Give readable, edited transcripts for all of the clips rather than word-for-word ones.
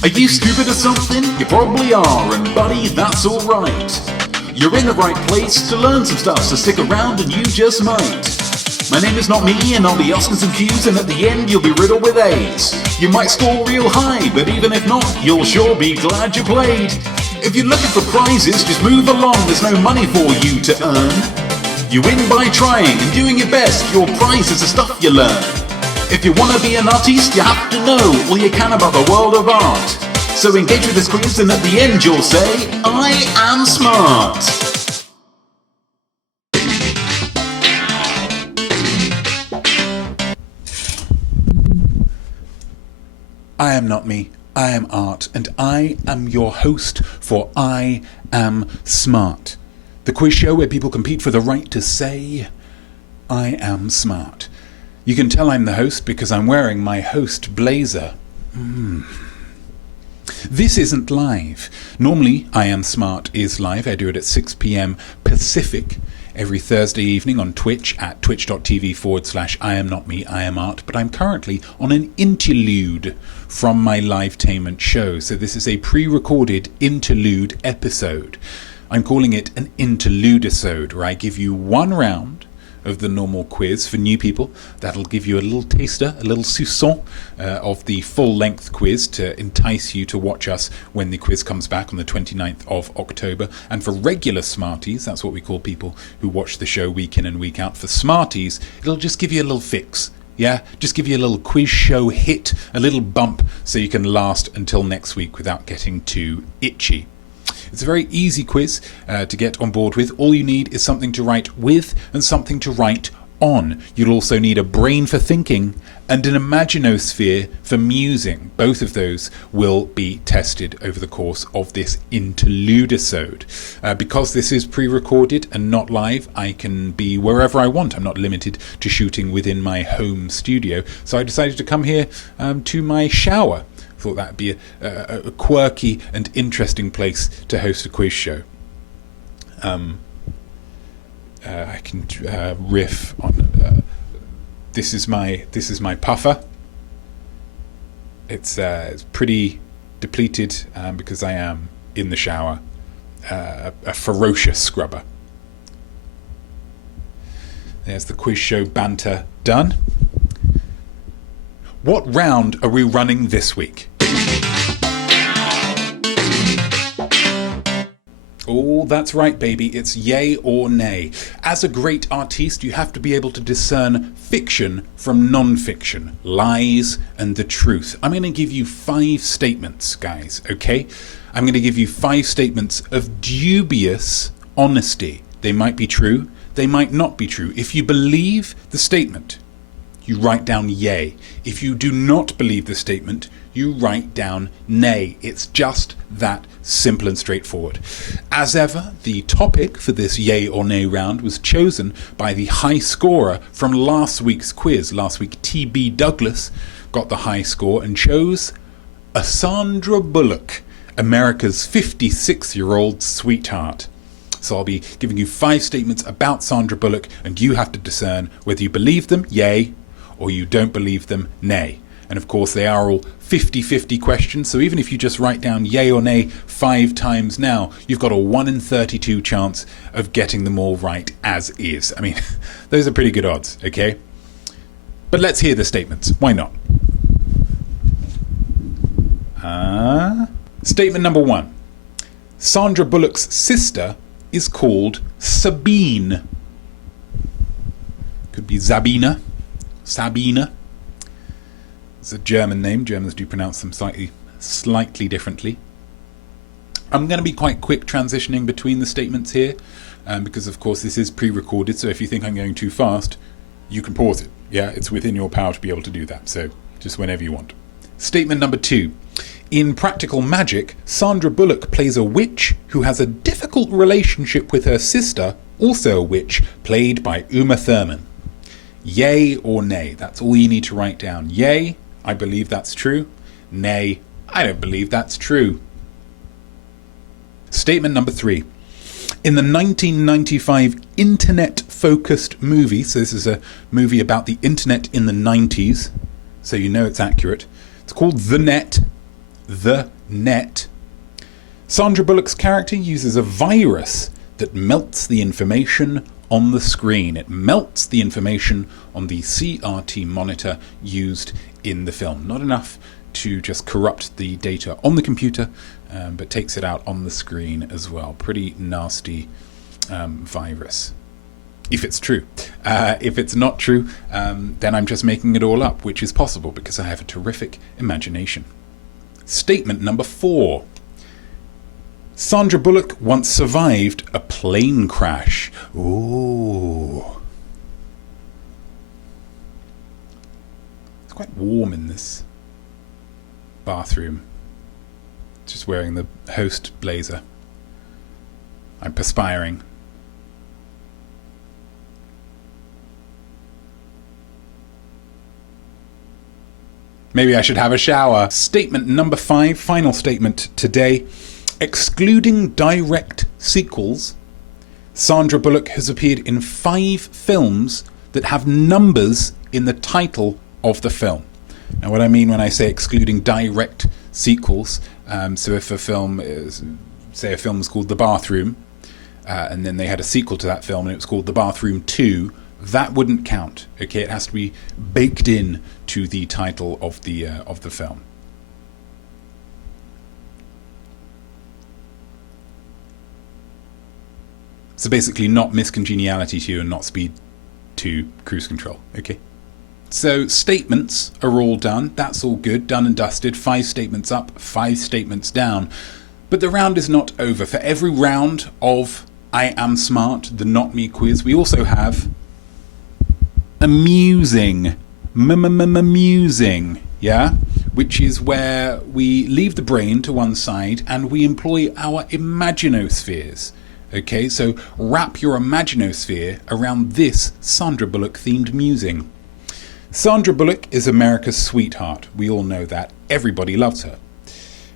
Are you stupid or something? You probably are, and buddy, that's alright. You're in the right place to learn some stuff, so stick around and you just might. My name is Notme, and I'll be asking some Q's, and at the end you'll be riddled with A's. You might score real high, but even if not, you'll sure be glad you played. If you're looking for prizes, just move along, there's no money for you to earn. You win by trying and doing your best, your prize is the stuff you learn. If you want to be an artiste, you have to know all you can about the world of art. So engage with this quiz, and at the end you'll say, I am smart. I am not me, I am art, and I am your host for I Am Smart, the quiz show where people compete for the right to say, I am smart. You can tell I'm the host because I'm wearing my host blazer. This isn't live. Normally, I Am Smart is live. I do it at 6 p.m. Pacific every Thursday evening on Twitch at twitch.tv/I am not me, I am art. But I'm currently on an interlude from my Livetainment show. So this is a pre-recorded interlude episode. I'm calling it an Interludisode, where I give you one round of the normal quiz for new people. That'll give you a little taster, a little soupçon of the full-length quiz to entice you to watch us when the quiz comes back on the 29th of October. And for regular Smarties, that's what we call people who watch the show week in and week out, for Smarties, it'll just give you a little fix. Yeah, just give you a little quiz show hit, a little bump, so you can last until next week without getting too itchy. It's a very easy quiz to get on board with. All you need is something to write with and something to write on. You'll also need a brain for thinking and an imaginosphere for musing. Both of those will be tested over the course of this Interludisode. Because this is pre-recorded and not live, I can be wherever I want. I'm not limited to shooting within my home studio. So I decided to come here to my shower. Thought that'd be a quirky and interesting place to host a quiz show. I can riff on. This is my puffer. It's pretty depleted because I am in the shower. A ferocious scrubber. There's the quiz show banter done. What round are we running this week? Oh, that's right, baby. It's yay or nay. As a great artiste, you have to be able to discern fiction from non-fiction, lies and the truth. I'm going to give you 5 statements, guys, okay? I'm going to give you 5 statements of dubious honesty. They might be true, they might not be true. If you believe the statement, you write down yay. If you do not believe the statement, you write down nay. It's just that simple and straightforward. As ever, the topic for this yay or nay round was chosen by the high scorer from last week's quiz. Last week, TB Douglas got the high score and chose a Sandra Bullock, America's 56-year-old sweetheart. So I'll be giving you 5 statements about Sandra Bullock, and you have to discern whether you believe them, yay, or you don't believe them, nay. And of course they are all 50-50 questions, so even if you just write down yay or nay 5 times now, you've got a 1 in 32 chance of getting them all right as is. I mean, those are pretty good odds, okay? But let's hear the statements. Why not? Statement number 1. Sandra Bullock's sister is called Sabine. Could be Sabina. It's a German name. Germans do pronounce them slightly differently. I'm going to be quite quick transitioning between the statements here because of course this is pre-recorded, so if you think I'm going too fast, you can pause it. Yeah, it's within your power to be able to do that, so just whenever you want. Statement number 2. In Practical Magic, Sandra Bullock plays a witch who has a difficult relationship with her sister, also a witch, played by Uma Thurman. Yay or nay? That's all you need to write down. Yay, I believe that's true. Nay, I don't believe that's true. Statement number 3. In the 1995 internet-focused movie, so this is a movie about the internet in the 90s, so you know it's accurate. It's called The Net. the net. Sandra Bullock's character uses a virus that melts the information on the screen. It melts the information on the CRT monitor used in the film. Not enough to just corrupt the data on the computer, but takes it out on the screen as well. Pretty nasty virus. If it's true. If it's not true, then I'm just making it all up, which is possible because I have a terrific imagination. Statement number 4. Sandra Bullock once survived a plane crash. Ooh. It's quite warm in this bathroom. Just wearing the host blazer. I'm perspiring. Maybe I should have a shower. Statement number 5, final statement today. Excluding direct sequels, Sandra Bullock has appeared in 5 films that have numbers in the title of the film. Now, what I mean when I say excluding direct sequels, so if a film is, say a film was called The Bathroom, and then they had a sequel to that film and it was called The Bathroom 2, that wouldn't count. Okay, it has to be baked in to the title of the film. So basically not Miss Congeniality 2 and not Speed 2 Cruise Control. Okay. So statements are all done. That's all good. Done and dusted. 5 statements up, 5 statements down. But the round is not over. For every round of I Am Smart, the Notme quiz, we also have amusing. Amusing. Yeah? Which is where we leave the brain to one side and we employ our imaginospheres. Okay, so wrap your imaginosphere around this Sandra Bullock themed musing. Sandra Bullock is America's sweetheart. We all know that. Everybody loves her.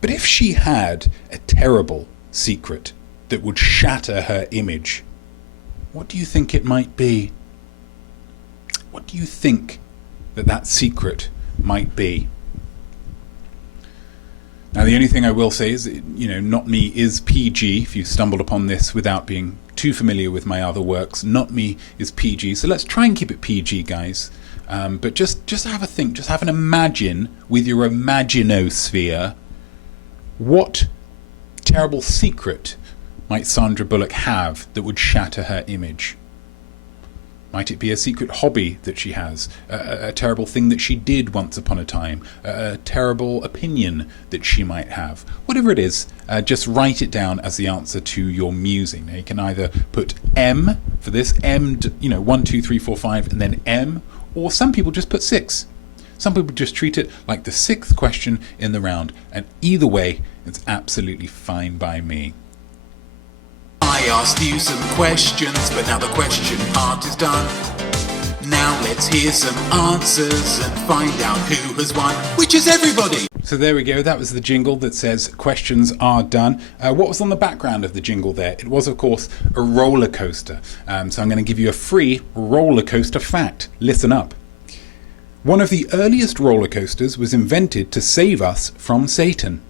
But if she had a terrible secret that would shatter her image, what do you think it might be? What do you think that secret might be? Now, the only thing I will say is, Notme is PG. If you stumbled upon this without being too familiar with my other works, Notme is PG. So let's try and keep it PG, guys. But just have a think. Just have an imagine with your imaginosphere. What terrible secret might Sandra Bullock have that would shatter her image? Might it be a secret hobby that she has? A terrible thing that she did once upon a time? A terrible opinion that she might have? Whatever it is, just write it down as the answer to your musing. Now, you can either put M for this, M, 1, 2, 3, 4, 5, and then M, or some people just put 6. Some people just treat it like the 6th question in the round, and either way, it's absolutely fine by me. I asked you some questions, but now the question part is done. Now let's hear some answers and find out who has won, which is everybody. So there we go, that was the jingle that says questions are done. What was on the background of the jingle there? It was, of course, a roller coaster. So I'm going to give you a free roller coaster fact. Listen up. One of the earliest roller coasters was invented to save us from Satan.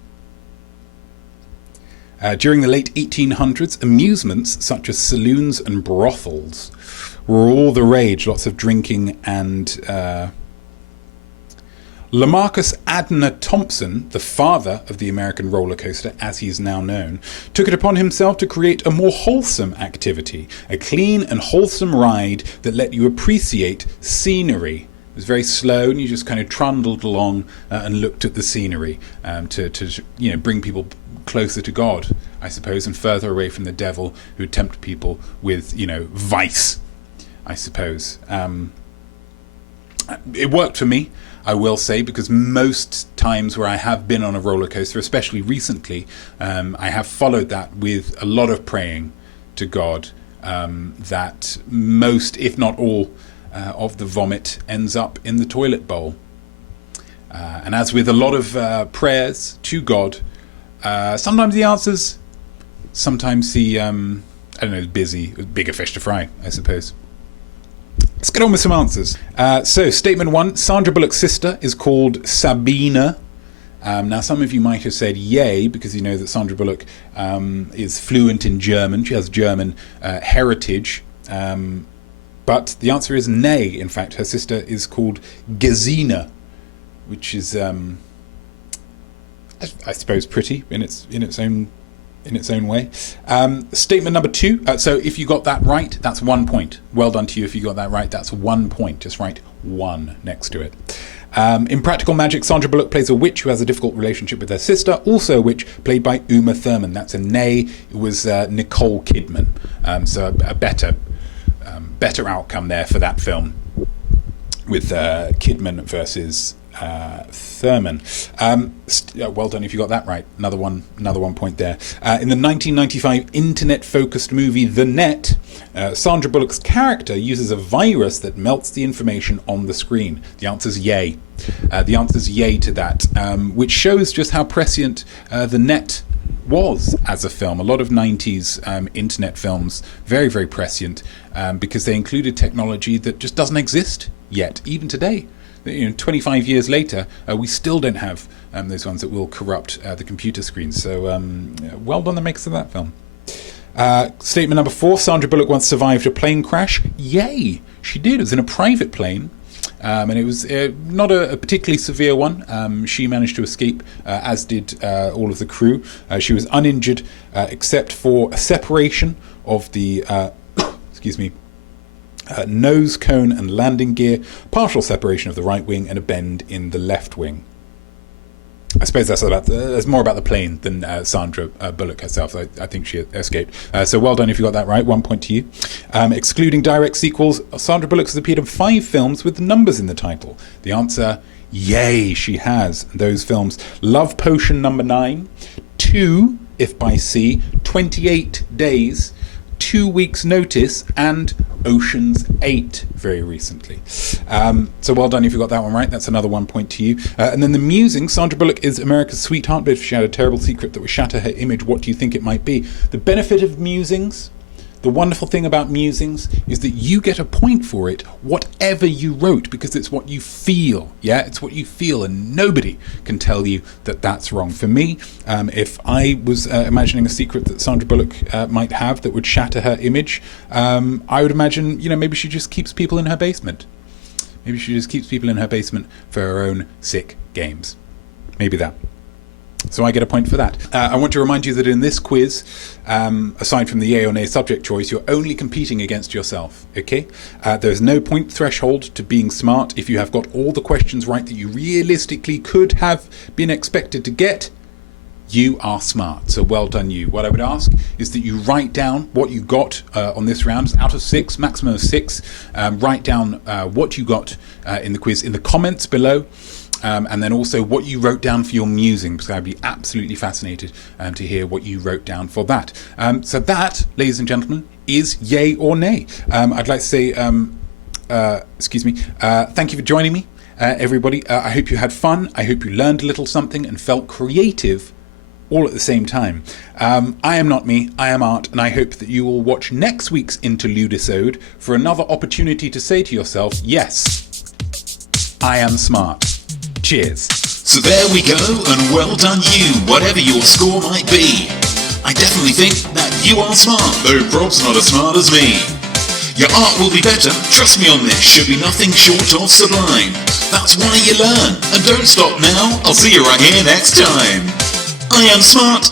During the late 1800s, amusements such as saloons and brothels were all the rage, lots of drinking and... Lamarcus Adner Thompson, the father of the American roller coaster, as he's now known, took it upon himself to create a more wholesome activity, a clean and wholesome ride that let you appreciate scenery. It was very slow, and you just kind of trundled along and looked at the scenery to bring people closer to God, I suppose, and further away from the devil who would tempt people with, vice, I suppose. It worked for me, I will say, because most times where I have been on a roller coaster, especially recently, I have followed that with a lot of praying to God, that most, if not all, of the vomit ends up in the toilet bowl. And as with a lot of prayers to God, sometimes the answers, sometimes he, busy, bigger fish to fry, I suppose. Let's get on with some answers. So, statement 1, Sandra Bullock's sister is called Sabina. Now, some of you might have said yay, because you know that Sandra Bullock is fluent in German. She has German heritage. But the answer is nay. In fact, her sister is called Gesine, which is, I suppose, pretty in its own way. Statement number 2. So if you got that right, that's 1 point. Well done to you if you got that right. That's 1 point. Just write 1 next to it. In Practical Magic, Sandra Bullock plays a witch who has a difficult relationship with her sister, also a witch played by Uma Thurman. That's a nay. It was Nicole Kidman. So a better outcome there for that film with Kidman versus Thurman. Well done if you got that right. Another one point there. In the 1995 internet-focused movie The Net, Sandra Bullock's character uses a virus that melts the information on the screen. The answer's yay. The answer's yay to that, which shows just how prescient The Net was as a film. A lot of 90s internet films, very, very prescient, because they included technology that just doesn't exist yet, even today. 25 years later, we still don't have those ones that will corrupt the computer screens. So well done the makers of that film. Statement number 4, Sandra Bullock once survived a plane crash. Yay! She did. It was in a private plane. And it was not a particularly severe one. She managed to escape, as did all of the crew. She was uninjured, except for a separation of the nose cone and landing gear, partial separation of the right wing, and a bend in the left wing. I suppose that's more about the plane than Sandra Bullock herself. I think she escaped. So well done if you got that right. 1 point to you. Excluding direct sequels, Sandra Bullock has appeared in 5 films with numbers in the title. The answer, yay, she has. Those films: Love Potion number 9, 2, If by Sea, 28 Days, 2 Weeks Notice, and Ocean's 8 very recently. So well done if you got that one right. That's another 1 point to you. And then the musings. Sandra Bullock is America's sweetheart, but if she had a terrible secret that would shatter her image, what do you think it might be? The benefit of musings, the wonderful thing about musings, is that you get a point for it, whatever you wrote, because it's what you feel. Yeah, it's what you feel, and nobody can tell you that that's wrong. For me, if I was imagining a secret that Sandra Bullock might have that would shatter her image, I would imagine, maybe she just keeps people in her basement. Maybe she just keeps people in her basement for her own sick games. Maybe that. So I get a point for that. I want to remind you that in this quiz, aside from the yay or nay subject choice, you're only competing against yourself, okay? There's no point threshold to being smart. If you have got all the questions right that you realistically could have been expected to get, you are smart. So well done you. What I would ask is that you write down what you got on this round. It's out of 6, maximum of 6. Write down what you got in the quiz in the comments below. And then also what you wrote down for your musing, because I'd be absolutely fascinated to hear what you wrote down for that. So that, ladies and gentlemen, is yay or nay. I'd like to say, thank you for joining me, everybody. I hope you had fun. I hope you learned a little something and felt creative all at the same time. I am not me, I am Art, and I hope that you will watch next week's Interludisode for another opportunity to say to yourself, yes, I am smart. Cheers. So there we go, and well done you, whatever your score might be. I definitely think that you are smart, though prob's not as smart as me. Your art will be better, trust me on this, should be nothing short of sublime. That's why you learn, and don't stop now, I'll see you right here next time. I am smart.